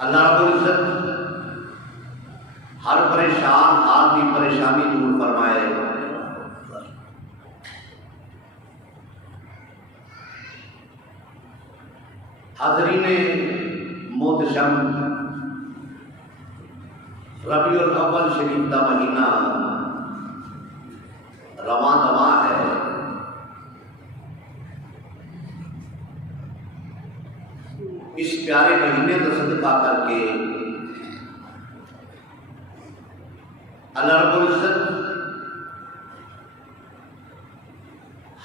اللہ رب العزت ہر پریشان حال کی پریشانی دور فرمائے. حاضرین محتشم، ربیع الاول شریف کا مہینہ رواں دواں ہے. اس پیارے مہینے کا صدقہ کر کے اللہ رب العزت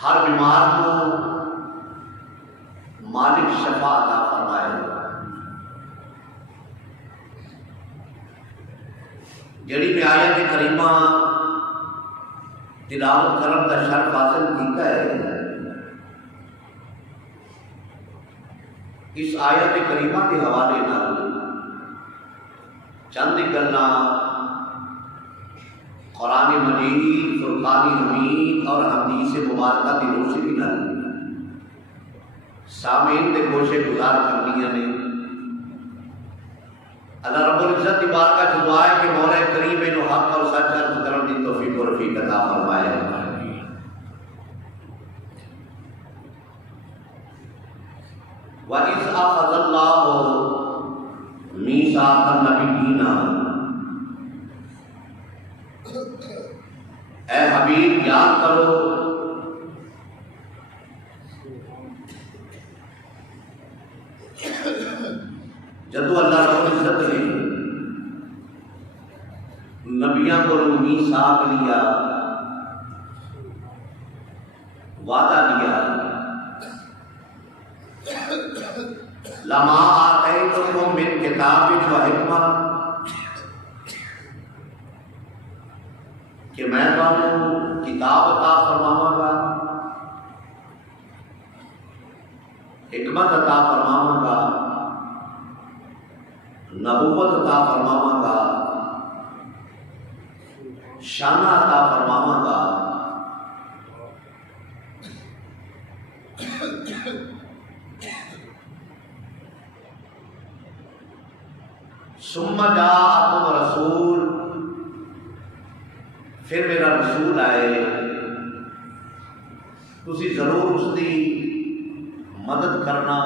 ہر بیمار کو مالک شفا عطا فرمائے. جڑی میں آیت کریمہ تلاوت کرنے کا شرف حاصل کیتا ہے، اس آیت کریمہ کے حوالے نال چند گلاں قرآن مجید، فرقان حمید اور حدیث مبارکہ کی روشنی نال سامعین کے گوشے گزار کرنی نے. اللہ رب العزت کی بارگاہ سے دعا ہے کہ مولا کریم انہوں حق اور سچ عرض کرنے کی توفیق و رفیق عطا فرمائے. وَإِذْ أَخَذَ اللَّهُ مِيثَاقَ النَّبِيِّينَ، اے حبیب یاد کرو جدو اللہ رب العزت نے نبیوں کو میثاق لیا، وعدہ لیا، لما آتیتکم من کتاب و حکمہ، کہ میں تمہیں کتاب عطا فرماواں گا، حکمت عطا فرماواں گا، نبوت عطا فرماواں گا، شان عطا فرماواں گا. ثم جاءکم رسول، پھر میرا رسول آئے، تسی ضرور اس کی مدد کرنا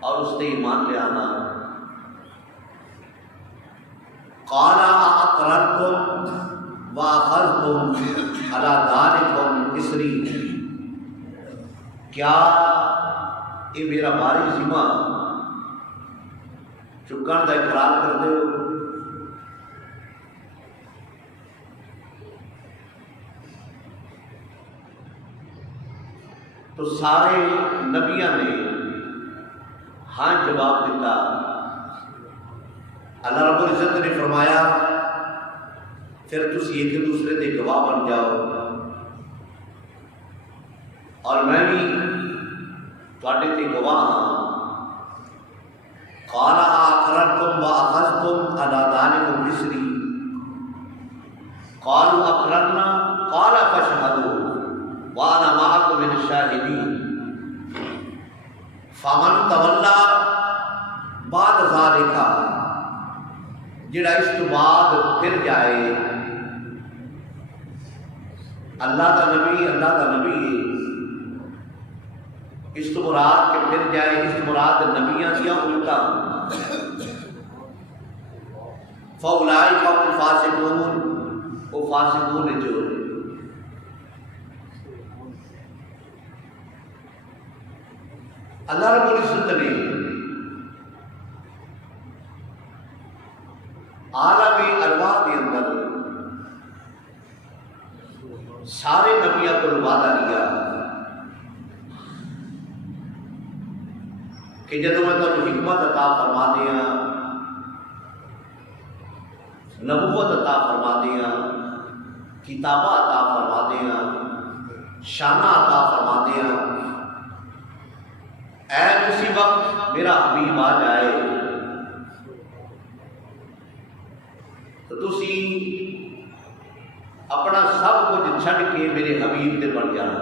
اور اس نے ایمان لے آنا. قال اقررتم واخذتم علی ذلکم اصری، کیا یہ میرا بھاری ذمہ چکن کا اقرار کر دے ہو؟ تو سارے نبیوں نے ہاں جواب دیتا. اللہ رب العزت نے فرمایا پھر تسی ایک دوسرے کے گواہ بن جاؤ اور میں بھی تواڈے تے گواہ ہاں. قال اقررتم واخذتم على ذلكم اصری، قالوا اقررنا قال فاشهدوا وانا معكم من الشاهدين. فمن تولى بعد ذلك، جڑا اس تو بعد پھر جائے، اللہ کا نبی ہے، اس تو مراد کہ پھر جائے، اس مراد نبیاں دیا الٹا. فاولئک هم الفاسقون، وہ فاسقون جو اللہ رب العزت نے عالم ارواح کے اندر سارے نبیوں کو وعدہ لیا کہ جدو میں تمہیں حکمت عطا فرما دیا، نبوت عطا فرما دیا، کتابہ عطا فرما دیا، شانہ عطا فرما دیا، اے اسی وقت میرا حبیب آ جائے تو تسی اپنا سب کچھ چھڑ کے میرے حبیب دے بن جانا.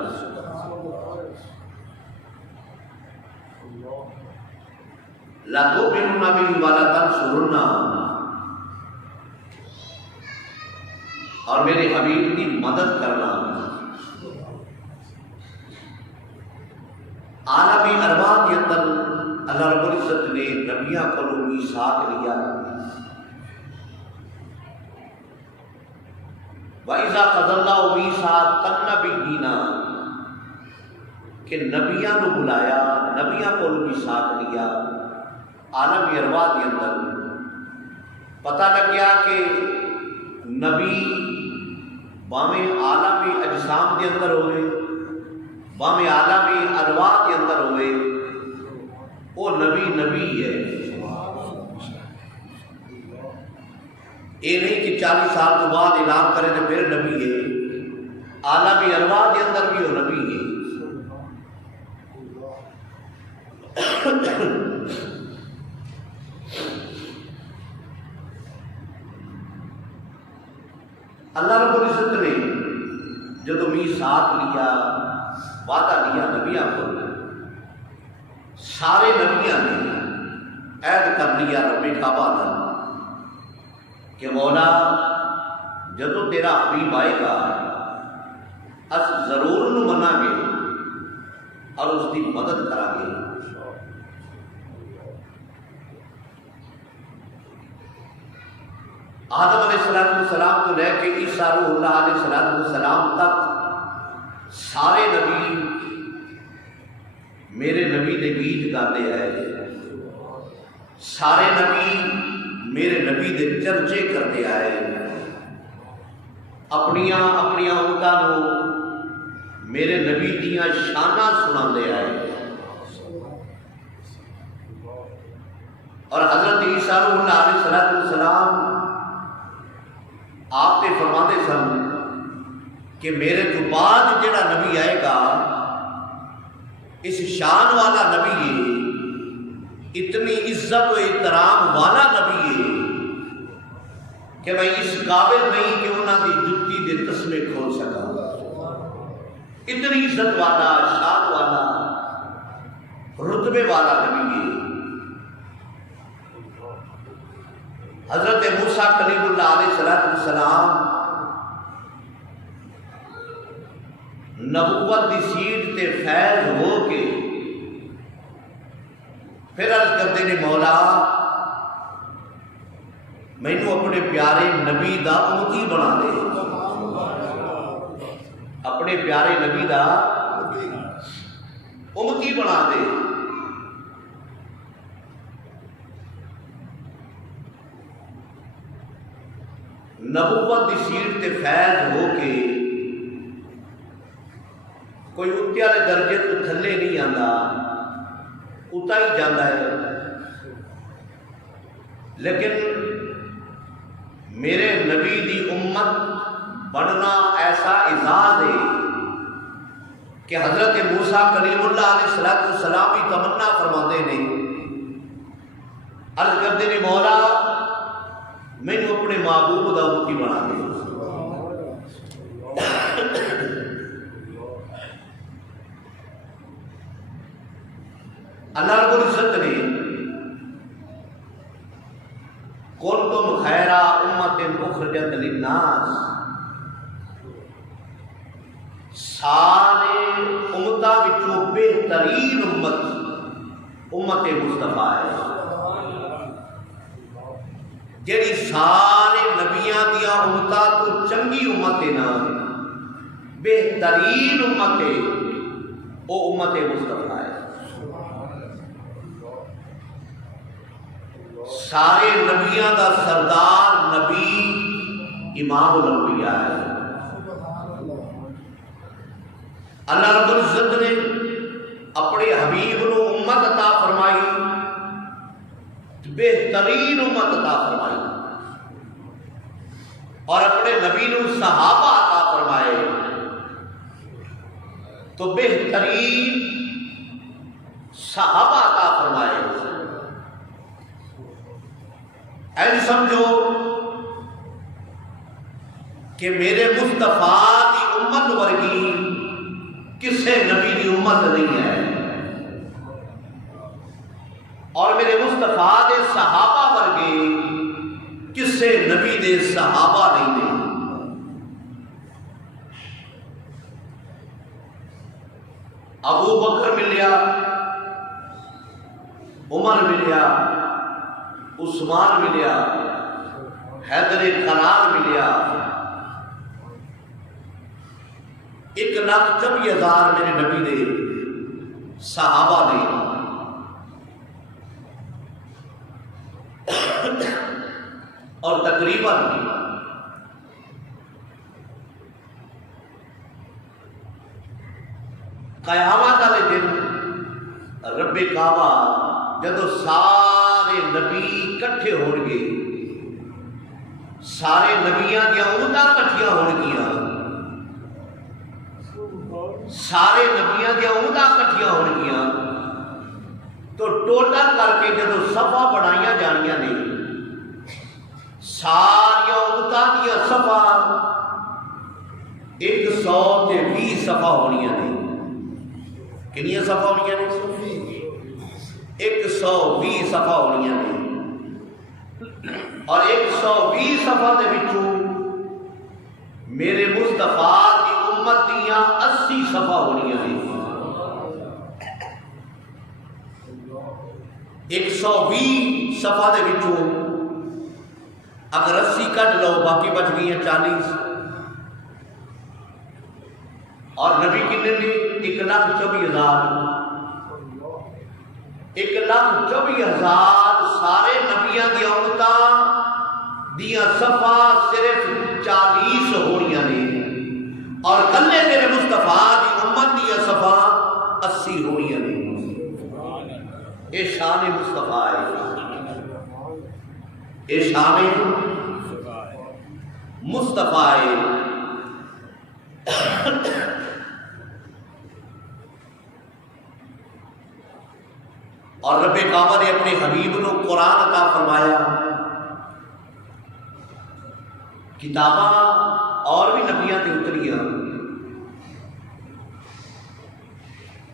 لَتُؤْمِنُنَّ بِهِ وَلَتَنْصُرُنَّهُ، اور میرے حبیب کی مدد کرنا۔ عالمی ارواح کے اندر اللہ رب العزت نے نبیوں کو میثاق لیا، وَإِذَا قَضَى اللَّهُ مِيثَاقَ النَّبِيِّينَ، کہ نبیوں کو بلایا، نبیوں کو میثاق لیا۔ عالمی ارواح کے اندر پتہ لگ گیا کہ نبی باویں عالمی اجسام کے اندر ہوئے، باویں عالمی ارواح کے اندر ہوئے، وہ نبی ہے۔ یہ نہیں کہ 40 سال تو بعد اعلان کرے تو پھر نبی ہے، عالمی ارواح کے اندر بھی وہ نبی ہے۔ اللہ رب العزت نے جب میثاق لیا، وعدہ لیا نبیوں کو، سارے نبیوں نے عہد کر لیا رب کعبہ کا کہ مولا جدو تیرا حبیب آئے گا اس ضرور منا گے اور اس کی مدد کرا گے۔ آدم علیہ السلام کو لے کے عیسیٰ روح اللہ علیہ السلام تک سارے نبی میرے نبی دے گیت گاتے آئے، سارے نبی میرے نبی دے چرچے کرتے آئے، اپنیاں امتاں نو میرے نبی دیاں شاناں سناندے آئے۔ اور حضرت عیسیٰ روح اللہ علیہ السلام آپ تے فرماتے سن کہ میرے تو بعد جڑا نبی آئے گا اس شان والا نبی ہے، اتنی عزت و احترام والا نبی ہے کہ میں اس قابل نہیں کہ انہاں دی جُتی دے تسمے کھول سکا۔ اتنی عزت والا، شان والا، رتبے والا نبی ہے۔ حضرت موسیٰ کلیم اللہ علیہ السلام نبوت دی سیٹ تے فیض ہو کے پھر عرض کرتے نے مولا مینوں اپنے پیارے نبی دا امتی بنا دے، اپنے پیارے نبی دا امتی بنا دے۔ نبوت دی سیٹ تے فیض ہو کے کوئی اتے والے درجے تو تھلے نہیں آتا، اتا ہی جاتا ہے، لیکن میرے نبی دی امت بننا ایسا اعزاز ہے کہ حضرت موسیٰ کلیم اللہ علیہ السلام کی تمنا فرماتے ہیں، عرض کرتے ہیں مولا میں نے اپنے محبوب دا امتی بنا دے۔ اللہ رب العزت نے کنتم خیر امت اخرجت للناس، سارے امتاں وچوں بہترین امت مصطفیٰ ہے، جیڑی سارے نبیاں دیا امتاں تو چنگی امت ہے نا، بہترین امت ہے وہ امت مصطفیٰ ہے۔ سارے نبیاں دا سردار نبی امام الانبیاء ہے۔ اللہ رب العزت نے اپنے حبیب نو امت عطا فرمائی، بہترین امت عطا فرمائی، اور اپنے نبی نو صحابہ عطا فرمائے تو بہترین صحابہ عطا فرمائے۔ ایسے سمجھو کہ میرے مصطفیٰ کی امت ورگی کسے نبی کی امت نہیں ہے، اور میرے مصطفیٰ دے صحابہ ورگے کسے نبی دے صحابہ نہیں نے. ابو بکر ملیا، عمر ملیا، عثمان ملیا، حیدر کرار ملیا، 1,24,000 میرے نبی دے صحابہ نے. اور تقریباً قیامت والے دن رب کعبہ جدو سارے نبی کٹھے ہون گے، سارے نبیاں دیا امتاں کٹھیاں ہون گیاں، سارے نبیاں دیا امتاں کٹھیاں ہون گیاں، تو ٹوٹل کر کے جدو صفحہ بنائیاں جانیاں نے، ساریاں امتاں دیا صفحہ 120 صفحہ ہونیاں نے. کنیاں صفحہ ہونیاں نے؟ 120 صفحہ ہونیاں نے. اور 120 صفحہ دے وچوں میرے مصطفیٰ کی امت دیاں 80 صفحہ ہونیاں نے. 120 صفحہ دے وچوں اگر 80 کٹ لو باقی بچ گئی ہیں 40. اور نبی کتنے نے؟ 1,24,000. 1,24,000 سارے نبیاں دیا امتاں دیا صفحہ صرف 40 ہونیاں نے. اور کلے میرے مصطفیٰ دی امت دیا صفحہ 80 ہونیاں نے. اے شان مصطفیٰ ہے، اے شان مصطفیٰ ہے. اور رب کعبہ نے اپنے حبیب نو قرآن عطا فرمایا. کتاباں اور بھی نبیاں تے اتریاں،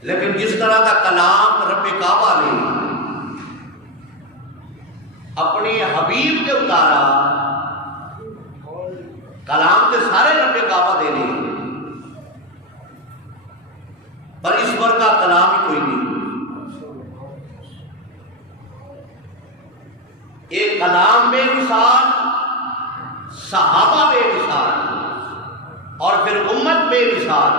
لیکن جس طرح کا کلام رب کعبہ نے اپنے حبیب کے اتارا، کلام تے سارے رب کعبہ دے لے، پر اس پر کا کلام ہی کوئی نہیں. ایک کلام بے مثال، صحابہ بے مثال، اور پھر امت بے مثال.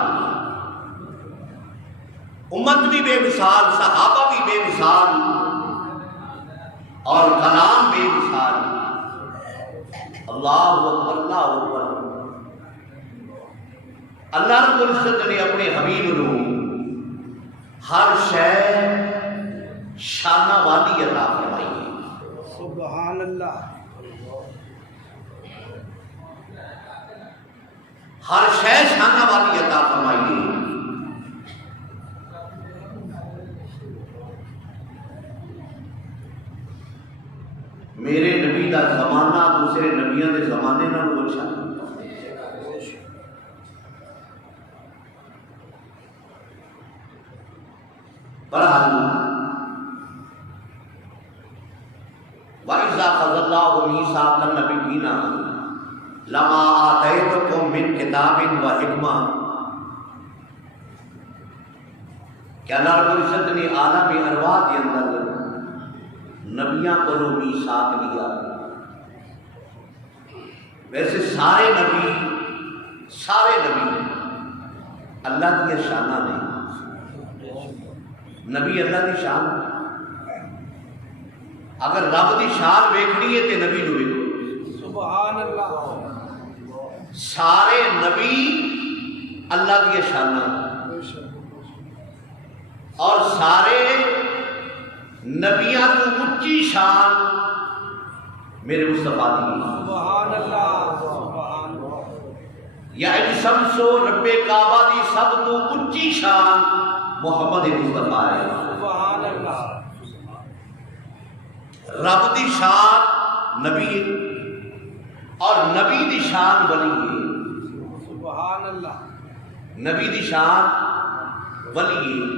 امت بھی بے مثال، صحابہ بھی بے مثال، اور کلام بے مثال. اللہ اکبر، اللہ اکبر. اللہ رب العزت نے اپنے حبیب نو ہر شے شانہ والی عطا فرمائی ہے. سبحان اللہ. ہر شے شانہ والی عطا فرمائی ہے. میرے نبی دا زمانہ دوسرے نبیوں دے زمانے نال اچھا. بہرحال وَإِذَا أَخَذَ اللَّهُ مِيثَاقَ النَّبِيِّينَ لَمَا آتَيْتُكُم مِّن كِتَابٍ وَحِكْمَةٍ. کہ اللہ رب العزت نے عالم ارواح کے اندر نبیاں کو میثاق لیا. ویسے سارے نبی اللہ کی شانہ نے. نبی اللہ کی شان. اگر رب کی شان ویکھنی ہے تو نبی نو ویکھو. سبحان اللہ. سارے نبی اللہ کی شانہ، اور سارے نبیاں کو اچھی شان میرے مصطفیٰ دی. سبحان اللہ. سبحان اللہ. یا ان شمسو رب کعبہ دی سب تو اچھی شان محمد مصطفیٰ ہے. سبحان اللہ. رب دی شان نبی ہے، اور نبی دی شان ولی ہے. سبحان اللہ. نبی دی شان ولی ہے.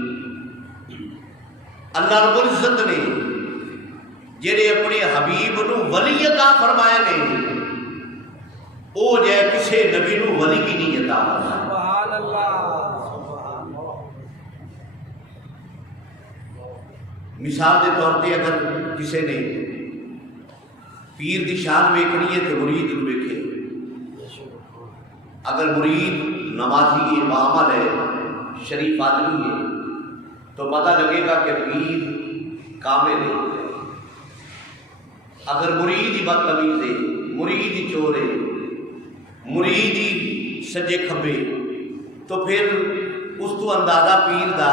اللہ رب العزت نے جڑے اپنے حبیب نو ولی عطا فرمائے نے او جے کسے نبی نو ولی بھی نہیں عطا فرمایا۔ سبحان اللہ سبحان اللہ۔ مثال کے طور پہ اگر کسی نے پیر دی شان ویکھنی ہے تو مرید نو ویکھے، اگر مرید نمازی ہے، معامل ہے، شریف آدمی ہے تو پتہ لگے گا کہ پیر کامل ہے۔ اگر مرید ہی بدتمیز ہے، مرید ہی چور ہے، مرید ہی سجے کھبے، تو پھر اس تو اندازہ پیر دا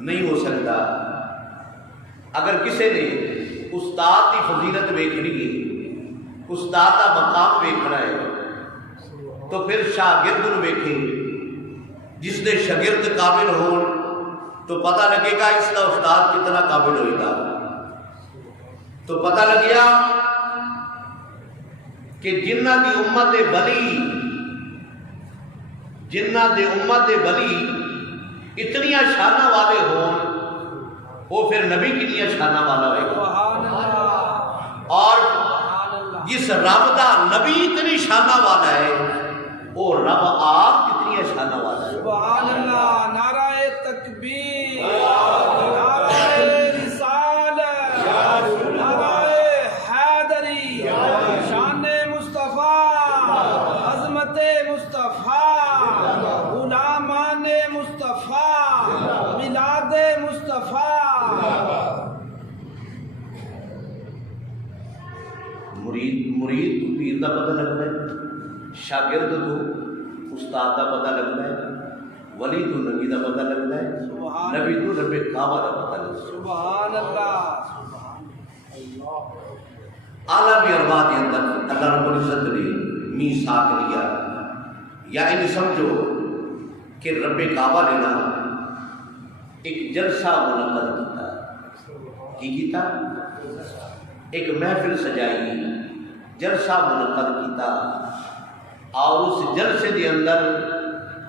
نہیں ہو سکتا۔ اگر کسی نے استاد کی فضیلت ویکھنی ہے، استاد کا مقام ویکھنا ہے تو پھر شاگرد نو ویکھے، جس نے شاگرد قابل ہون تو پتہ لگے گا اس کا استاد کتنا قابل ہوئے گا۔ تو پتہ لگیا کہ جنہ دی امت دے ولی اتنیاں شانہ والے ہون، وہ پھر نبی کنیاں شانہ والا ہوئے گا۔ سبحان اللہ اور سبحان اللہ۔ جس رب دا نبی اتنی شانہ والا ہے وہ رب آپ کتنی شانہ والا ہے۔ سبحان اللہ۔ نعرہ تکبیر، نعرہ رسالت، نعرہ حیدری، شان مصطفیٰ، عظمت مصطفیٰ، غلامان مصطفیٰ، میلاد مصطفیٰ۔ مرید تو پیر دا پتہ لگتا ہے، شاگرد تو استاد دا پتہ لگتا ہے، ولی تو نبی دا پتہ لگتا ہے، نبی تو رب کعبہ دا پتہ لگتا ہے۔ سبحان اللہ سبحان اللہ۔ عالم ارواح کے اندر اللہ رب العزت نے میثاق لیا، یا ان سمجھو کہ رب کعبہ نے نا ایک جلسہ منعقد کیتا۔ کی کیتا؟ ایک محفل سجائی، جلسہ منعقد کیتا، اور اس جلسے کے اندر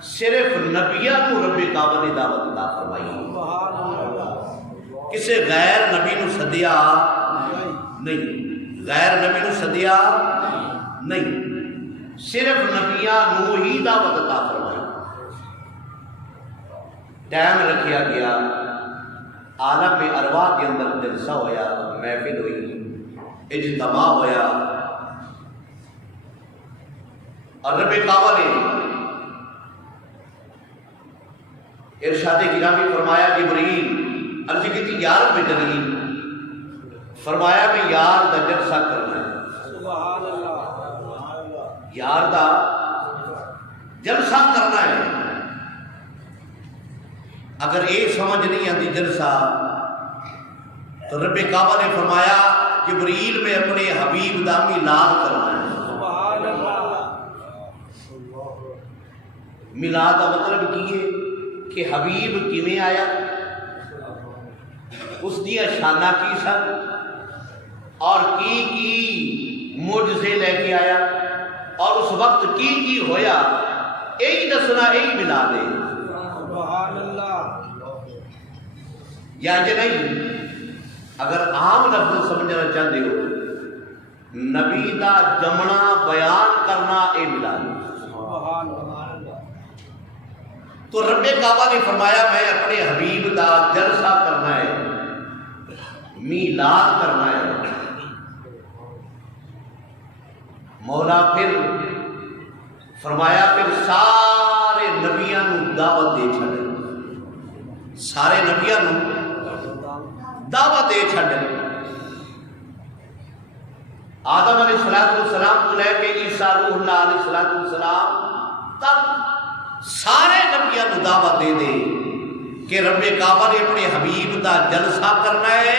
صرف نبیوں کو رب کعبہ نے دعوت عطا فرمائی، سبحان اللہ۔ کسی غیر نبی نو سدیا نہیں، غیر نبی نو سدیا نہیں، صرف نبیاں نو ہی دعوت عطا فرمائی۔ ٹائم رکھیا گیا، عالم ارواح کے اندر جلسہ ہویا، محفل ہوئی، اجتماع ہویا، اور رب کعبہ نے ارشاد گرامی فرمایا، جبرائیل عرض کی تھی یا رب جلیل، فرمایا بھی یار دا جلسہ کرنا ہے، سبحان اللہ۔ یار دا جلسہ کرنا ہے۔ اگر یہ سمجھ نہیں آتی جلسہ تو رب کعبہ نے فرمایا جبرائیل میں اپنے حبیب دا میلاد کرنا ہے۔ سبحان اللہ۔ میلاد کا مطلب کی ہے کہ حبیب کیویں آیا، اس دیا شانہ کی سن، اور کی معجزے لے کے آیا، اور اس وقت کی ہویا، یہی دسنا، یہی میلاد ہے۔ سبحان اللہ۔ یا کہ نہیں، اگر عام لفظ سمجھنا چاہتے ہو، نبی دا جمنا بیان کرنا اے میلاد ہے۔ سبحان اللہ۔ تو رب کعبہ نے فرمایا میں اپنے حبیب دا جلسہ کرنا ہے، میلاد کرنا ہے۔ مولا پھر فرمایا پھر سارے نبیاں نو دعوت دے چھڑے، سارے نبیاں نو دعوت دے چھڑے، آدم علیہ السلام کو لے کے عیسیٰ روح اللہ علیہ السلام تک سارے نبیاں نو دعوت دے دے کہ رب کعبہ نے اپنے حبیب دا جلسہ کرنا ہے،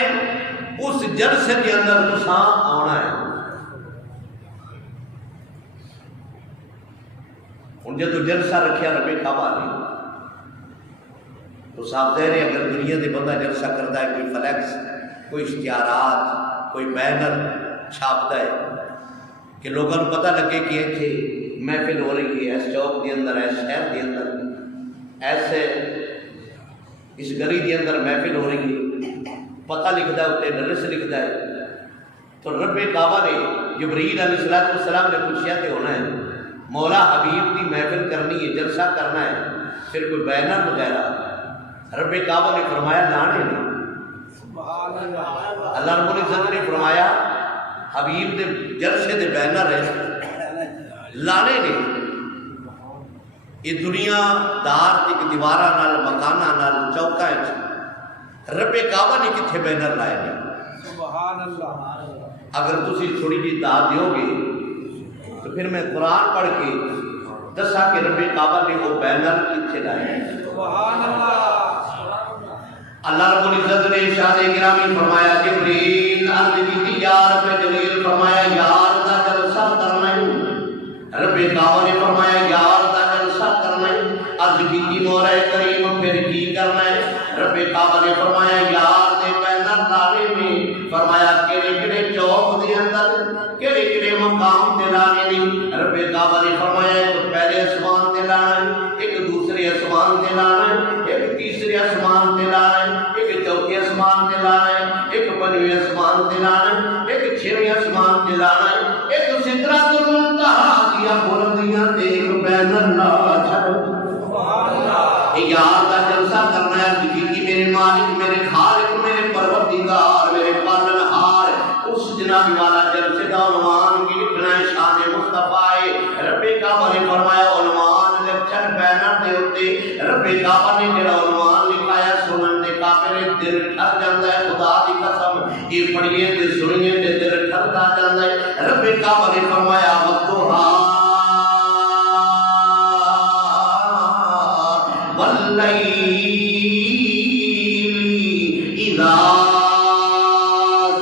اس جلسے کے اندر تساں آنا ہے۔ ہوں جب جلسہ رکھیا رب کعبہ نے تو صاحب ظاہر ہے اگر دنیا دے بندہ جلسہ کرتا ہے، کوئی فلیکس، کوئی اشتہارات، کوئی بینر چھاپتا ہے کہ لوگوں کو پتہ لگے کہ اتنے محفل ہو رہی ہے، اس چوک کے اندر، اس شہر کے اندر، ایسے اس گلی کے اندر محفل ہو رہی ہے، پتہ لکھتا ہے اتنے ڈرس لکھتا ہے. تو رب کعبہ نے جبریل علیہ السلام نے پوچھا کہ ہونا ہے مولا حبیب کی محفل کرنی ہے، جلسہ کرنا ہے، پھر کوئی بینر وغیرہ. رب کعبہ نے فرمایا لانے نے. سبحان اللہ. اللہ رب العزت نے فرمایا حبیب دے جلسے دے بینر ہے لانے نے. یہ دنیا دار ایک دیوارہ نال مکانہ نال چوکا ہے، رب کعبہ نے کتنے بینر لائے نے. سبحان اللہ. اگر تسی تھوڑی جی داد دیو گے تو پھر میں قرآن پڑھ کے دسا کہ رب کعبہ نے وہ بینر کتنے لائے. سبحان اللہ. اللہ رب العزت نے ارشاد گرامی فرمایا جبریل عرض کی یا رب جلیل فرمایا یار دا جلسہ کرنا ہے. رب کعبہ نے فرمایا یار دا جلسہ کرنا ہے. عرض کی مولا کریم پھر کی کرنا ہے. رب کعبہ نے فرمایا یار دے بینر لانے میں. فرمایا کیڑے کیڑے چوک دے اندر کیڑے کیڑے مقام تے لانے نہیں. رب کعبہ نے فرمایا ایک پہلے آسمان تے لانا ہے، ایک دوسرے آسمان تے لانا ہے، ایک تیسرے آسمان تے لانا ہے، ایک چوتھے آسمان تے لانا ہے، ایک پنجویں آسمان تے لانا ہے، ایک چھویں آسمان تے لانا ہے، ایک سدرۃ المنتہا دیا بلندیاں تے ایک بینر لا چھڑ. سبحان اللہ. یار دا جلسہ کرنا ہے کہ میرے مالک میرے خالق میرے پروردگار میرے پالنہار اس جناب والا جلسے دا عنوان کی لکھنا ہے شان مصطفی. رب کعبہ نے فرمایا عنوان لکھن بینر دے اوتے. رب کعبہ نے جڑا عنوان لکھایا سنن دے کافر دل ٹھر جاندا ہے. خدا دی قسم یہ پڑھیے تے سنیے تے دل ٹھردا جاندا ہے. رب کعبہ نے فرمایا وضحا واللیل اذا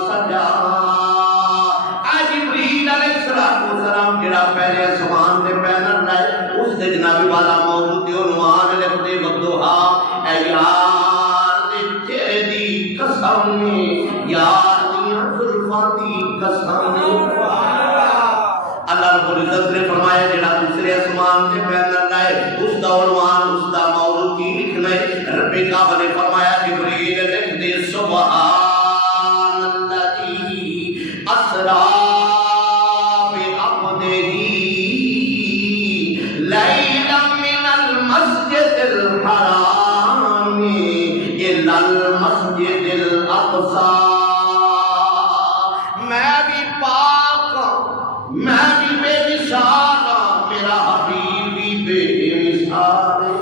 سجا. جبریل علیہ السلام جڑا پہلے آسمان تے بینر لائے اس دے جناب والا موضوع تے عنوان لکھ دے وضحا. اے یار دے چہرے دی قسم یار دیاں زلفاں دی قسم. اللہ رب العزت نے فرمایا جڑا دوسرے آسمان تے بینر لائے اس دا عنوان اس دا موضوع کی لکھنا ہے. رب کعبہ نے فرمایا جبریل لکھ دے سبحان الذی اسرا بعبدہ لیلا من المسجد الحرام الی المسجد الاقصی. میں بھی پاک ہوں، میں بھی بے مثال ہوں، میرا حبیب بھی بے مثال ہے.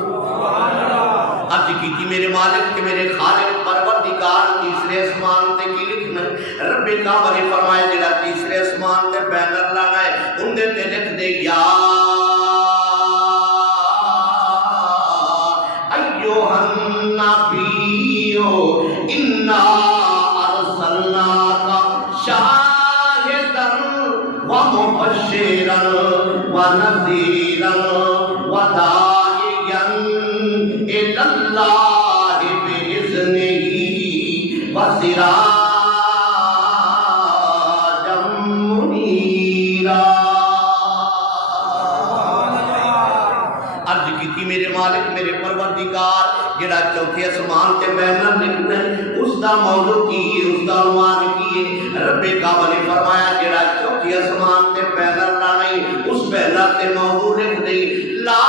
عرض کی میرے مالک کے میرے خالق پروردگار تیسرے آسمان تے کی لکھنا ہے. رب کعبہ نے فرمایا جڑا تیسرے آسمان تے بینر لانا ہے ان دے تے لکھ دے یا ایھا النبی انا ارسلناک شاہدا ومبشرا ونذیرا وداعیا الی اللہ بإذنہ وسراجا منیرا. عرض کی میرے مالک میرے پروردگار جڑا چوتھے آسمان تے بینر لکھنا ہے اس دا موضوع کی اس دا عنوان کی. رب کعبہ نے فرمایا جڑا چوتھے آسمان تے بینر لانا ہے اس بینر تے موضوع لکھ دے لا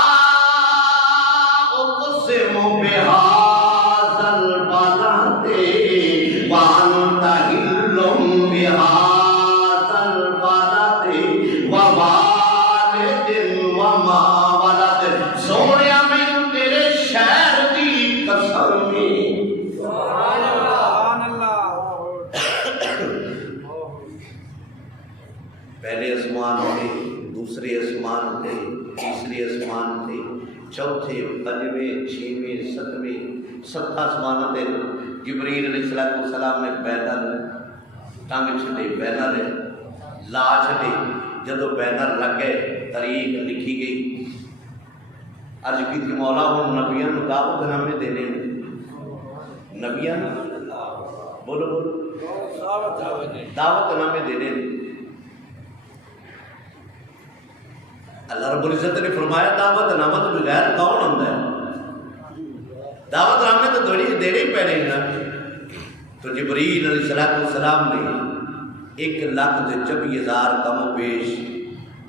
اقسم بہذا البلد وانت حل بہذا البلد ووالد وما ولد. سونیا میں تیرے شہر دی قسم. سبحان اللہ. پہلے آسمان تھے، دوسرے آسمان تھے، تیسرے آسمان تھے، چوتھے، پنجویں، چھویں، ستویں، سات آسمان تھے. جبریل علیہ السلام نے بینر ٹنگ چھٹے بینر لا چھٹے. جدو بینر لگ گئے تاریخ لکھی گئی. عرض کی تھی مولا ہوں نبیاں نو دعوت نامے دینے نبیاں بولو بولو دعوت نامے دینے. اللہ رب العزت نے فرمایا دعوت نامہ تو بغیر کون ہوتا ہے؟ دعوت نامے تو دینے ہی پینے نا. تو جبریل علیہ السلام نے 1,24,000 کم و بیش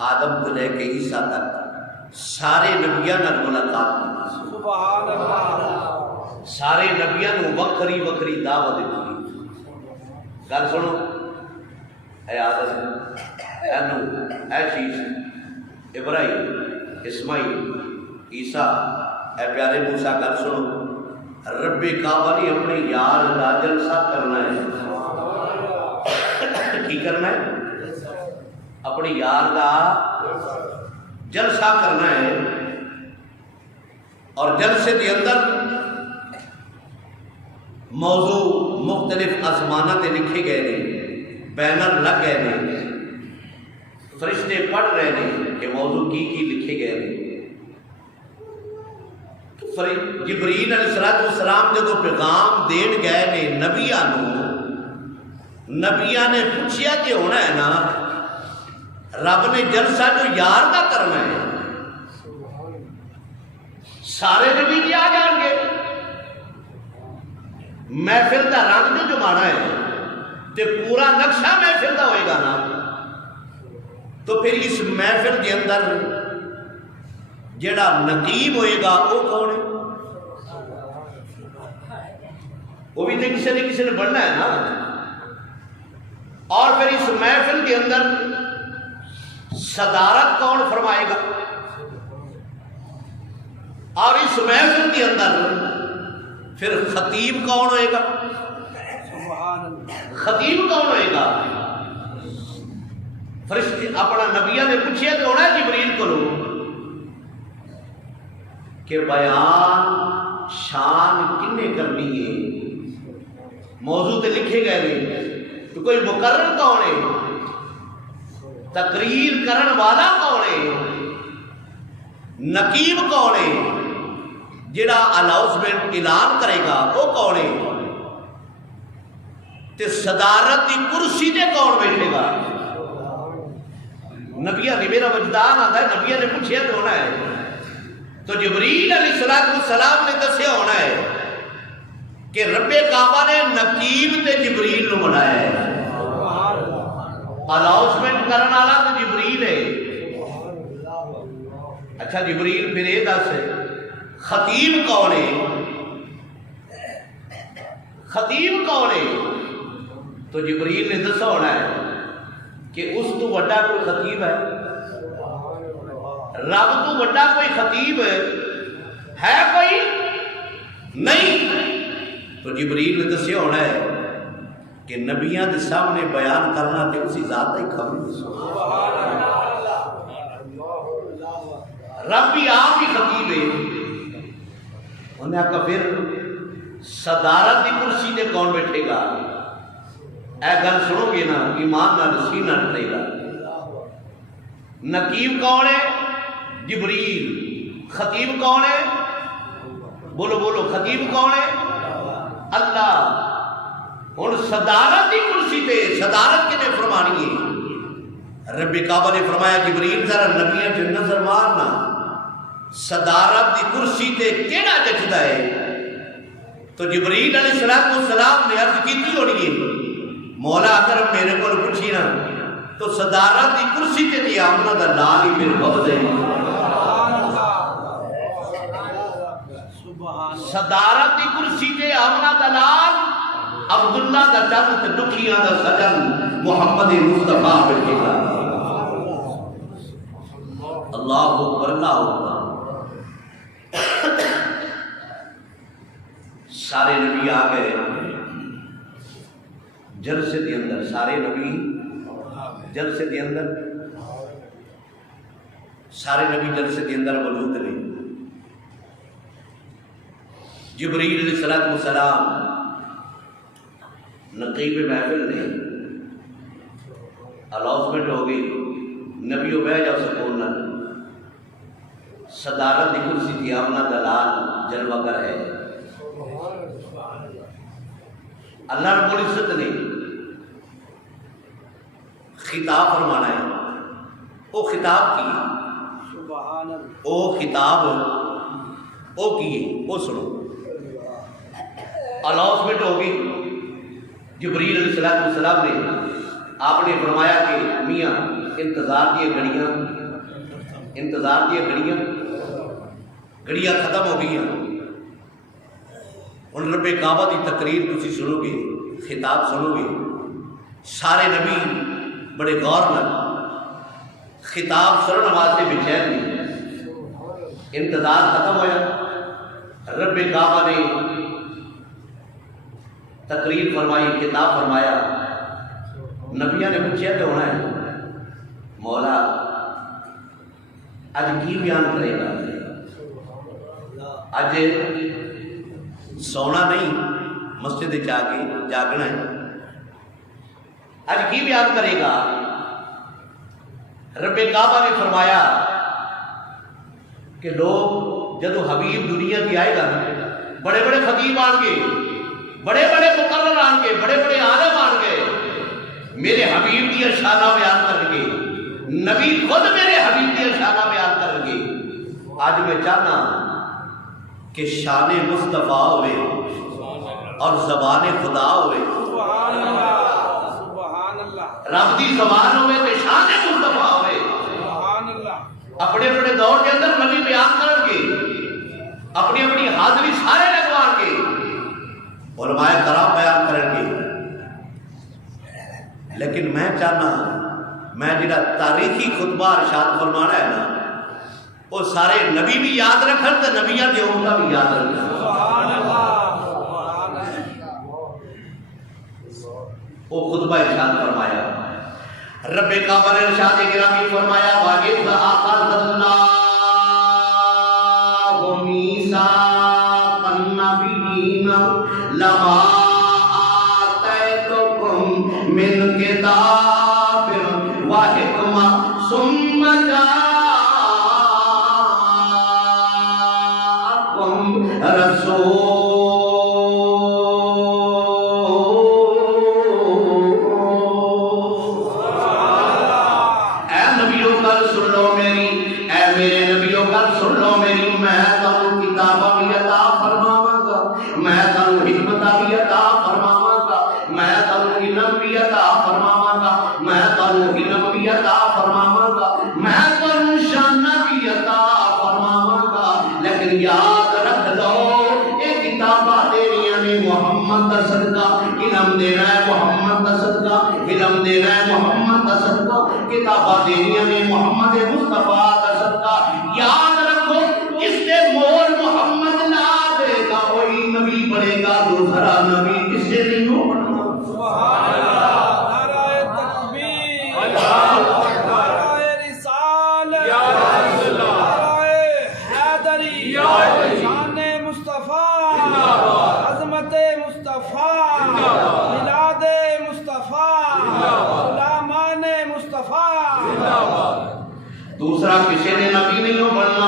آدم تو لے کے عیسیٰ تک سارے نبیاں نال ملاقات کی. سبحان اللہ. سارے نبیاں نو وکری وکری دعوت دیتی. گل سنو، اے آدم، اے نوح، اے شیش، ابراہیم، اسماعیل، عیسیٰ، اے پیارے موسیٰ، گل سنو. رب کعبہ نے اپنے یار کا جلسہ کرنا ہے. کی کرنا ہے؟ اپنے یار کا جلسہ کرنا ہے. اور جلسے کے اندر موضوع مختلف آسمانہ تے لکھے گئے نے، بینر لگ گئے نے، فرشتے پڑھ رہے ہیں کہ موضوع کی لکھے گئے نے. جبریل علیہ السلام جدو پیغام دین گئے نے نبیاں نو، نبیاں نے پوچھیا کہ ہونا ہے نا، رب نے جلسہ جو یار کا کرنا ہے. سارے نبی بھی آ جان گے، محفل کا رنگ جو جمانا ہے تے پورا نقشہ محفل کا ہوئے گا نا. تو پھر اس محفل کے اندر جڑا نقیب ہوئے گا وہ کون ہے؟ وہ بھی تو کسی نے بننا ہے نا. اور پھر اس محفل کے اندر صدارت کون فرمائے گا؟ اور اس محفل کے اندر پھر خطیب کون ہوئے گا؟ خطیب کون ہوئے گا؟ فرشتے اپنا نبیہ نے پوچھیا تو ہونا ہے جبریل کو لو کہ بیان شان کنے کرنی ہے. موضوع تے لکھے گئے نے تو کوئی مقرر کون ہے؟ تقریر کرن والا کون ہے؟ نقیب کون ہے؟ جڑا اناؤنسمنٹ اعلان کرے گا وہ کون ہے؟ تے صدارت کی کرسی تے کون بیٹھے گا؟ نبیہ نے، میرا وجدان آتا ہے نبیہ نے پوچھیا تو ہونا ہے. تو جبریل علیہ السلام نے دسیا ہونا ہے کہ رب کعبہ نے نقیب تے جبریل نو بنایا ہے. اناؤنسمنٹ کرنے والا تو جبریل ہے. اچھا جبریل پھر یہ دس خطیب کون ہے؟ خطیب کون ہے؟ تو جبریل نے دسا ہونا ہے کہ اس تو بڑا کوئی خطیب ہے؟ رب تو بڑا کوئی خطیب ہے کوئی نہیں. تو جبریل نے دسیا ہونا ہے کہ نبیاں دے سامنے بیان کرنا تے اسی ذات ہی خبر. رب بھی آپ ہی خطیب ہے. انہیں کہا پھر صدارت کی کرسی تے کون بیٹھے گا؟ اے گل سنو گے نا ایمان نال سینہ ڈرے گا. نقیب کون ہے؟ جبریل. خطیب کون ہے؟ بولو بولو، خطیب کون ہے؟ اللہ. ہن صدارت کی کرسی تے صدارت کنے فرمانی ہے؟ رب کعبہ نے فرمایا جبریل ذرا نبیاں چ نظر مارنا، صدارت کی کرسی تے کیڑا جچدا ہے؟ تو جبریل علیہ السلام نے عرض کیتی ہونی ہے مولا اگر میرے کو پوچھی نا تو صدارت کی کرسی تے تے آمنا دا لال ہی میرے بہت ہے. صدارت کی کرسی تے آمنا دا لال عبداللہ دا چند تے دکھیاں دا سجن محمد مصطفیٰ بیٹھے گا. اللہ اکبر اللہ اکبر. سارے نبی آ گئے جلسے کے اندر. سارے نبی جلسے کے اندر، سارے نبی جلسے کے اندر موجود رہے. جبریل علیہ السلام نقیب محفل نے اناؤنسمنٹ ہو گئی، نبیوں بہ جاؤ سکون نہ. صدارت کی کرسی تھی آمنا دلال جلوہ گر ہے. اللہ رب العزت نے خطاب فرمانا ہے. وہ خطاب کی او خطاب او کیے، وہ سنو. اناؤنسمنٹ ہوگی، جبریل علیہ السلام نے آپ نے فرمایا کہ میاں انتظار دی گھڑیاں ختم ہو گئی ہیں، ہن رب کعبہ دی تقریر تسی سنو گے، خطاب سنو گے، سارے نبی بڑے غور نال خطاب سنن واسطے بے چین نے، انتظار ختم ہویا، رب کعبہ نے تقریر فرمائی، خطاب فرمایا، نبیاں نے پوچھا تو ہونا ہے مولا اج کی بیان کرے گا، اج سونا نہیں مسجد جا کے جاگنا ہے، اج کی بیان کرے گا؟ رب کعبہ نے فرمایا کہ لوگ جدو حبیب دنیا کی آئے گا نا، بڑے بڑے خطیب آن گے، بڑے بڑے مقرر آن گے، بڑے بڑے عالم آن گے، میرے حبیب کی شانہ بیان کریں گے، نبی خود میرے حبیب کی شانہ بیان کریں گے۔ آج میں چاہنا کہ شان مصطفیٰ ہوئے اور زبان خدا ہوئے، سبحان اللہ سبحان اللہ، رب دی زبان ہوئے تے شان مصطفیٰ ہوئے۔ سبحان اللہ، اپنے اپنے دور کے اندر نبی بیان کریں گے، اپنی اپنی حاضری سارے لگوان کے، علماء کرام بیان کریں گے، لیکن میں چاہنا میں جڑا تاریخی خطبہ ارشاد فرمانا ہے نا، وہ سارے نبی بھی یاد رکھن تے نبیاں دی امت بھی یاد رکھن۔ سبحان اللہ سبحان اللہ، وہ خطبہ ارشاد فرمایا، رب کعبہ نے ارشاد گرامی فرمایا، وَإِذْ أَخَذَ اللَّهُ مِيثَاقَ النَّبِيِّينَ لَمَا آتَيْتُكُم مِّن كِتَابٍ وَحِكْمَةٍ ثُمَّ جَاءَكُمْ رَسُولٌ کتاباں دینیاں نے محمد مصطفیٰ کا صدقہ، یاد رکھو جس نے مور محمد نہ دے گا وہی نبی بنے گا، دوسرا نبی کسے نہیں ہوگا۔ سبحان اللہ، نعرہ تکبیر، نعرہ رسالت، نعرہ حیدری، شان مصطفیٰ، عظمت مصطفیٰ، میلاد مصطفیٰ، غلامان مصطفیٰ۔ دوسرا کسی نے نبی نہیں ہو بننا،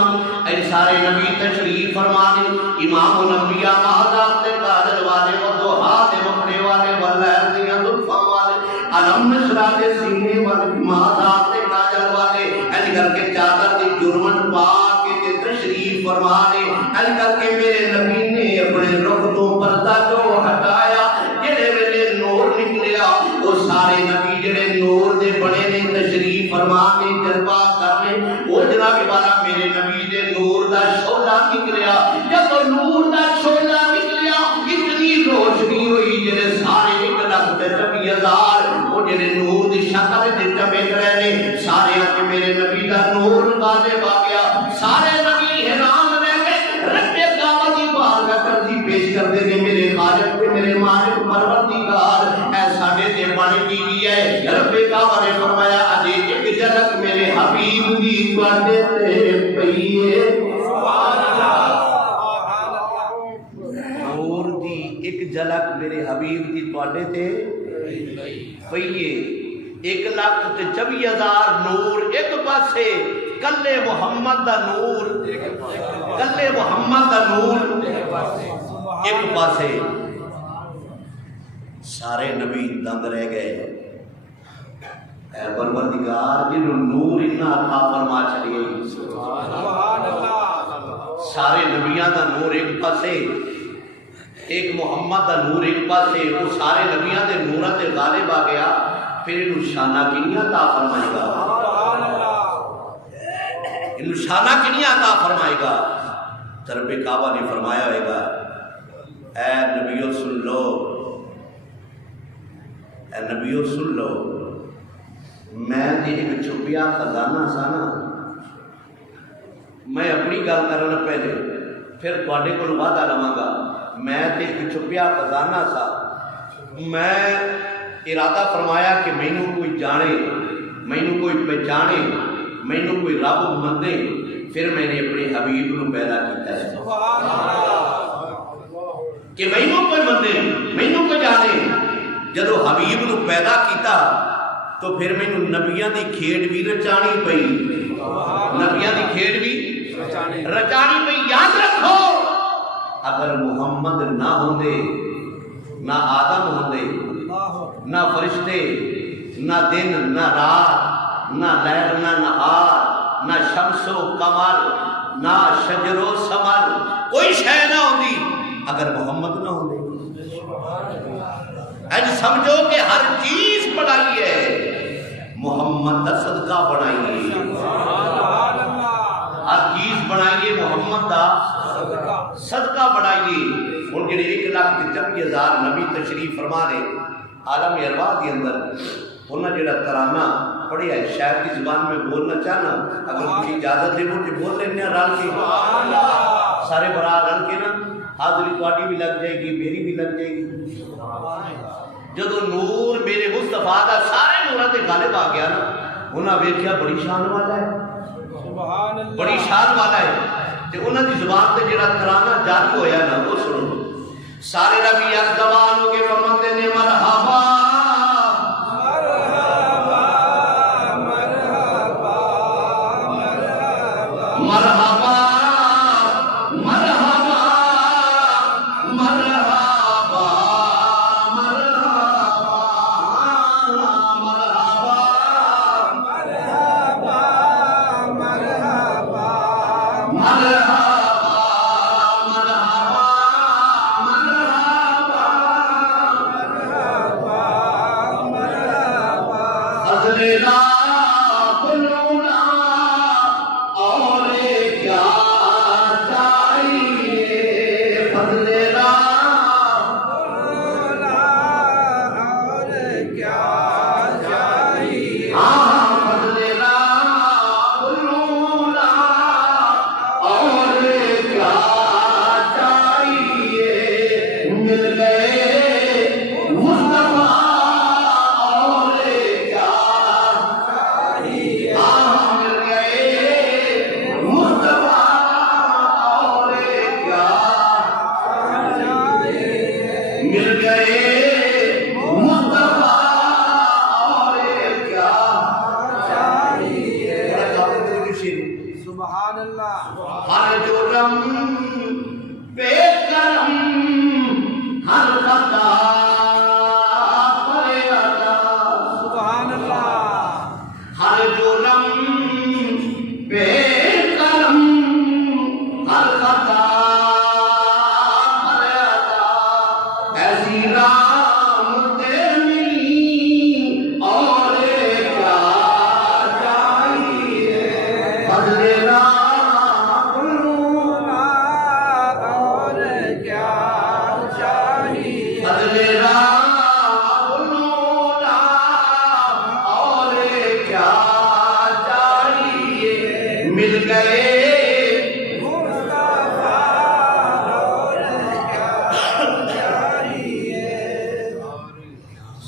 اے سارے نبی تشریف فرمانے، امام الانبیاء آزاد نے قادر والے وضحات مکڑے والے واللہر دیا دلفا والے علم نشرہ دے سینے والے مادات نے قادر والے ایل کر کے چادر دی جرمن پاک کے تشریف فرمانے، ایل کر کے میرے نبی نے اپنے رختوں پردہ جو ہٹایا، جڑے ویلے نور نکلیا، وہ سارے نبی جڑے نور دے بڑے نے تشریف فرمانے جلوہ کرنے، وہ جناب والا میرے نبی دے نور دا شعلہ نکلیا، جب نور دا شعلہ نکلیا اتنی روشنی ہوئی جنہیں سارے ایک لکھتے 24,000 وہ جنہیں نور دی شکل دے چمک رہے سارے آکے میرے نبی دا نور غالب آ گیا، سارے نبی حیران رہ گئے، رب کعبہ دی بارگاہ کرزی پیش کر دے گے میرے خالق پہ میرے مالک پروردگار ایسا دے دے بڑھ کی ہے۔ رب کعبہ نے فرمایا اجے ایک جھلک میرے حبیب دی تواڈے تے پئیے، سبحان اللہ سبحان اللہ، نور دی ایک جھلک میرے حبیب دی تواڈے تے پئیے، 1,24,000 نور ایک پاسے، کلے محمد دا نور، کلے محمد دا نور ایک پاسے، سارے نبی دنگ رہ گئے۔ اے پروردگار جنہوں نور اتنا عطا فرما چلیے، سبحان اللہ، سارے نبیاں دا نور ایک پاسے، ایک محمد کا نور ایک پاسے وہ سارے نبیاں دے نوراں تے غالب آ گیا پھر انہوں شانہ کنیاں عطا فرمائے گا انہوں شانہ کنیاں عطا فرمائے گا رب کعبہ نے فرمایا ہوئے گا اے نبیوں سن لو اے نبیوں سن لو میں جی ایک چھپیا خزانہ سا نا میں اپنی گل کرنا پہلے پھر تواڈے کول وعدہ لواں گا میں تے ایک چھپیا خزانہ سا میں ارادہ فرمایا کہ مینوں کوئی جانے مینوں کوئی پہچانے مینوں کوئی رب مندے پھر میں نے اپنے حبیب کو پیدا کیتا ہے کہ مینوں کوئی مندے مینوں کوئی جانے جدو حبیب کو پیدا کیتا تو پھر مینوں نبیاں دی کھیڈ بھی رچانی پئی نبیاں دی کھیڈ بھی رچانی پئی یاد رکھو اگر محمد نہ ہوندے نہ آدم ہوندے نہ فرشتے نہ دن نہ رات نہ لیل نہ نہار نہ شمس و قمر نہ شجر و ثمر کوئی شے نہ ہوندی اگر محمد نہ ہوندے اج سمجھو کہ ہر چیز بنائی ہے محمد کا صدقہ بنائیے ہر چیز بنائیے محمد کا صدقہ بنائیے ان کے 1,40,000 نبی تشریف فرما نے عالم ارواح کے اندر انہاں جڑا ترانہ پڑھیا ہے شاعر کی زبان میں بولنا چاہنا اگر کسی اجازت دے کہ بول لینے رل کے سارے برا رل کے نا حاضری تواڈی بھی لگ جائے گی میری بھی لگ جائے گی جدو نور میرے مصطفیٰ دا سارے نوراں تے غالب آ گیا نا انہاں ویکھیا بڑی شان والا ہے بڑی شان والا ہے تے انہاں دی زبان تے جڑا ترانہ جاری ہویا نا وہ سنو سارے نبی از زبان ہو کے فرماتے نے مرحبا مرحبا مرحبا مرحبا ہر جرم بے کرم ہر خطا پر عطا سبحان اللہ ہر جرم بے کرم ہر خطا پر عطا ایسی رحمت ملی اور کیا چاہیے فضل مل گئے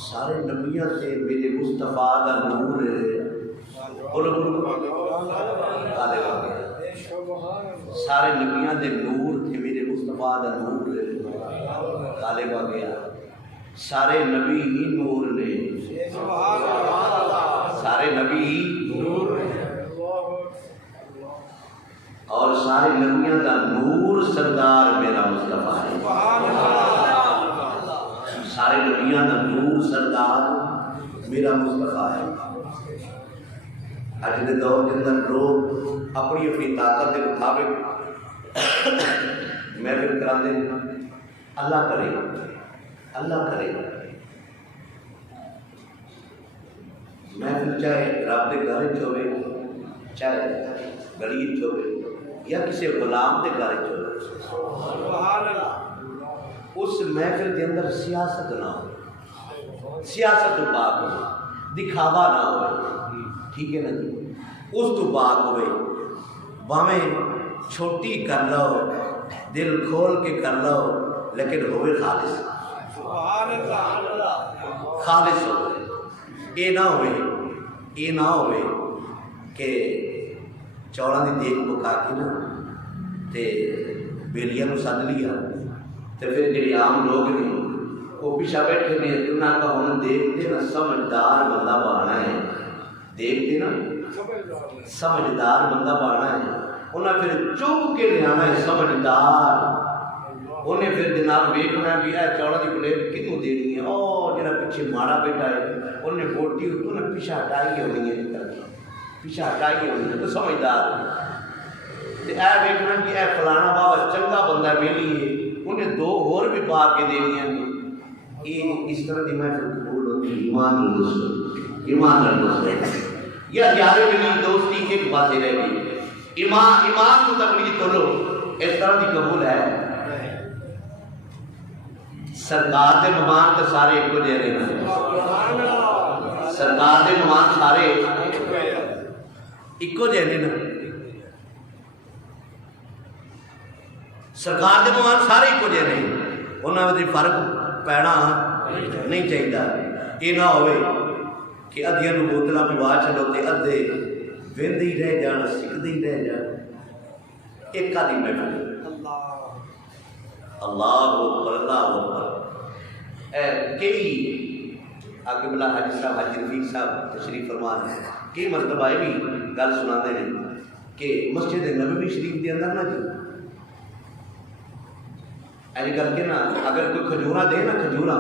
سارے نبیوں سے میرے مصطفیٰ کا نور سارے نبیوں کے نور تھے میرے مصطفیٰ کا نور غالب آ گیا سارے نبی ہی نور نے سارے نبی ہی نور اور سارے نبیوں کا نور سردار میرا مصطفیٰ ہے سارے نبیوں کا نور سردار میرا مصطفیٰ ہے اج کے دور کے اندر لوگ اپنی اپنی طاقت کے مطابق محفل کراتے ہیں اللہ کرے اللہ کرے محفل چاہے رب کے گھر ہوے چاہے گلی ہوے یا کسی غلام کے گھر ہوے سبحان اللہ اس محفل کے اندر سیاست نہ ہو سیاست تو پاک ہو دکھاوا نہ ہو ٹھیک ہے نا جی اس تو پاک ہوئے باہیں چھوٹی کر لو دل کھول کے کر لو لیکن ہوئے خالص سبحان اللہ خالص ہو یہ نہ ہوئے کہ چوڑا دی دیکھ پکا کے نا تے بیلیاں نو سد لیا تے پھر جڑے عام لوگ نے وہ پیچھے بیٹھے نے انہاں کا ہن دیکھتے نا سمجھدار بندہ بننا ہے دیکھتے نا سمجھدار بندہ بننا ہے انہیں پھر چپ کے لیا ہے سمجھدار انہیں پھر جناب ویکنا بھی ہے چوڑا دی پلیٹ کنوں دینی ہے او جڑا پیچھے ماڑا بیٹھا ہے انہیں بوٹی انہیں پیچھے ہٹائی ہونی ہے پیچھے ہٹائی ہونی ہے تو سمجھدار تے اے ویکنا کہ اے فلانا بابا چنگا بندہ ملی ہے انہیں دو اور بھی پا کے دینی ہیں یہ اس طرح دی محفل قبول ہوتی ہے ایمان دوست یا یارے ملی دوستی ایک باتیں رہ گئی ایمان کو تقلید تو لو اس طرح دی قبول ہے سرکار دے مہمان تو سارے ایک کو دے رہے ہیں سرکار دے مہمان سارے ایک کو دے رہے ہیں سرکار دے مہمان سارے ایک کو دے رہے ہیں انہوں نے فرق پینا نہیں چاہیے یہ نہ ہوئے کہ ادھیاں نو بوتلاں پہ باہر چلو تے ادھے ویندے ہی رہ جان سکھدے ہی رہ جان ایک آدھی محفل اللہ اکبر اللہ اکبر کئی آگے بلا حاجی صاحب حاجی رفیق صاحب تشریف فرمان ہے کئی مرتبہ یہ بھی گل سنا دے کہ مسجد نبوی شریف کے اندر نہ جی ایسے کر کے نا اگر کوئی کھجورا دے نا کھجورا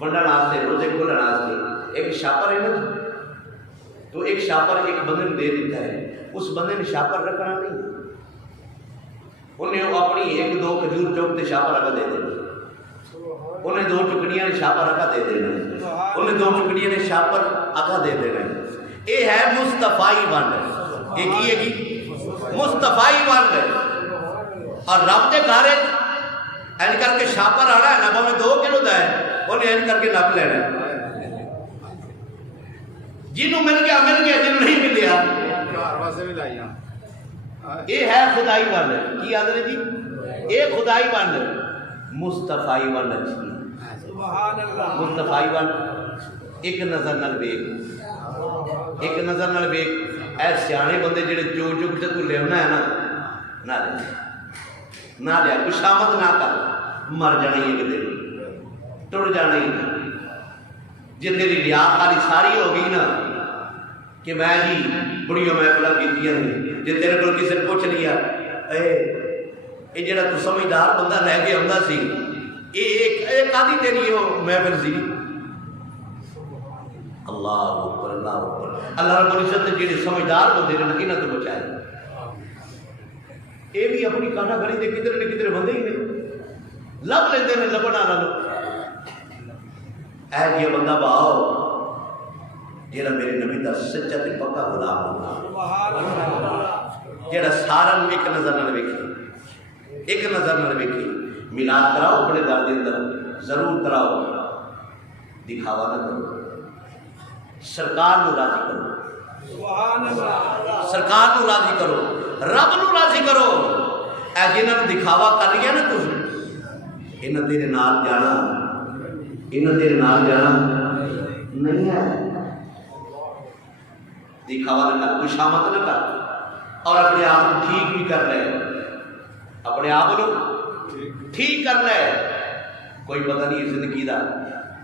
ونڈن واسطے روزے کھولن واسطے ایک شاپر ہے نا تو ایک شاپر ایک بندے نے دے دیتا ہے اس بندے نے شاپر رکھنا نہیں انہیں اپنی ایک دو کھجور چوک تے شاپر رکھا دے دینا انہیں دو ٹکڑیاں نے شاپر رکھا دے دینا انہیں دو ٹکڑیاں نے شاپر اکا دے دینا یہ ہے مصطفائی ونڈ یہ کی ہے کی مصطفائی ونڈ اور رب دے گھر این کر کے شاپر آنا ہے نا میں 2 کلو دا ہے انہیں این کر کے نپ لینا ہے جنہوں مل گیا جنہوں نہیں ملیا یہ ہے خدائی ونڈ کی آدھے جی یہ خدائی ونڈ مصطفائی ونڈ اچھی مصطفائی ونڈ ایک نظر نال ویکھ ایک نظر نال ویکھ اے سیانے بندے جڑے جو تے تو لینا ہے نا نہ لیا کشامت نہ کر مر جانا ہی ایک دن ٹر جانا ہی جی تیری لیاقت والی ساری ہو گئی نا کہ میں جی بڑیوں محفل کیتیاں نے جی تیرے کو کسی نے پوچھ لیا اے جڑا تو سمجھدار بندہ رہ کے آتا سی یہ کادی تیری وہ محفل سی اللہ اکبر اللہ اکبر اللہ رب العزت نے جڑے سمجھدار بندے نے انہاں تو بچائے یہ بھی اپنی کاٹا گھڑی دے کدھر نے کدھر بندے ہی نہیں لب لیندے نے لبنا نہ لو اے جی بندہ باؤ جیڑا میرے نبی دا سچا تے پکا غلام ہوگا جیڑا سارا ایک نظر نہ ویکھے ایک نظر نہ ویکھے میلاد کراؤ اپنے در دے اندر ضرور کراؤ دکھاوا نہ کرو سرکار نو راضی کرو سرکار نو راضی کرو رب نو راضی کرو اے جنہاں نے دکھاوا کر لیا نا تسی انہاں تیرے نال جانا نہیں ہے دکھاوا نہ کر کشامت نہ کر اور اپنے آپ کو ٹھیک بھی کر لے اپنے آپ کو ٹھیک کر لے کوئی پتہ نہیں زندگی دا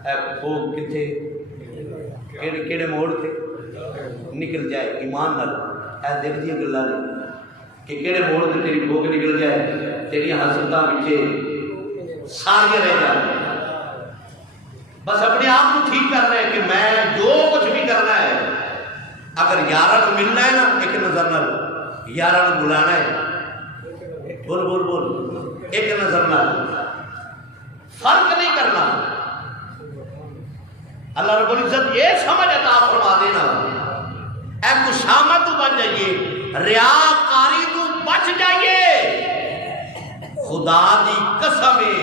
اے خوب کتھے کیڑے موڑ تے نکل جائے ایمان نال اے دل دی گلاں نے کہ کیڑے موڑ تے تیری بھوک نکل جائے تیری حسرتاں وچ ساریاں رہ جائیں بس اپنے آپ کو ٹھیک کرنا ہے کہ میں جو کچھ بھی کرنا ہے اگر یارہ کو ملنا ہے نا ایک نظر نال یارہ کو بلانا ہے بول ایک نظر نال فرق نہیں کرنا. اللہ رب العزت یہ سمجھ عطا فرما دینا اے گسامہ تو بچ جائیے, ریاکاری تو بچ جائیے. خدا دی قسم ہے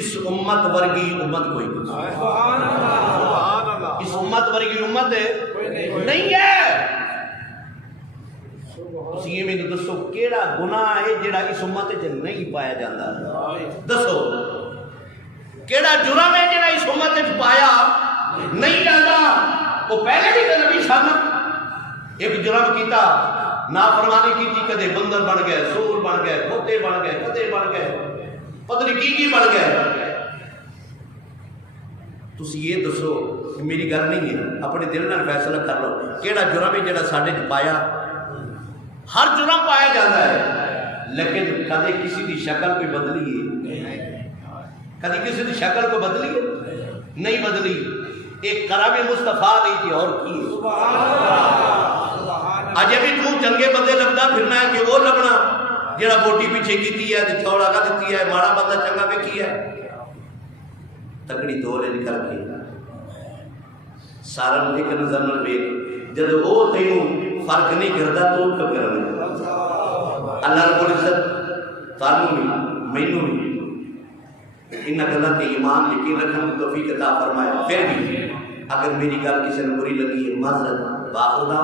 اس امت ورگی امت کوئی نہیں, سبحان اللہ. اس امت ورگی امت نہیں ہے. تسی یہ میں دسو کیڑا گناہ ہے جڑا اس امت وچ نہیں پایا جاتا؟ دسو کیڑا جرم ہے جڑا اس امت وچ پایا نہیں جاتا؟ وہ پہلے بھی تو نبی سن ایک جرم کیتا, نافرمانی کیتی, کدے بندر بن گئے, سور بن گئے, کتے بن گئے, کدے بن گئے, پتہ نہیں کی بن گئے. تسی یہ دسو, میری گل نہیں ہے, اپنے دل نال فیصلہ کر لو کیڑا جرم ہے جڑا ساڈے وچ پایا. ہر جرم پایا جاتا ہے لیکن کدے کسی دی شکل کوئی بدلی ہے؟ کدی کسی دی شکل کو بدلی ہے؟ نہیں بدلی. ایک کرم مصطفیٰ نہیں تھی اور کی اجے بھی تو چنگے بندے لبدا پھرنا ہے کہ وہ لبنا جڑا بوٹی پیچھے کیتی ہے تے چوڑا کا دتی ہے, ماڑا بندہ چنگا ویکھی ہے, تکڑی دولے نکل کے سارا ایک نظر نال ویکھ جدوں او تینوں فرق نہیں کرتا تو کیا کرنا. اللہ رب العزت تانوں بھی مینوں بھی ان گلاں تے ایمان یقین رکھن کی توفیق عطا فرمائے. پھر بھی اگر میری گل کسی نے بری لگی ہے معذرت, باخدا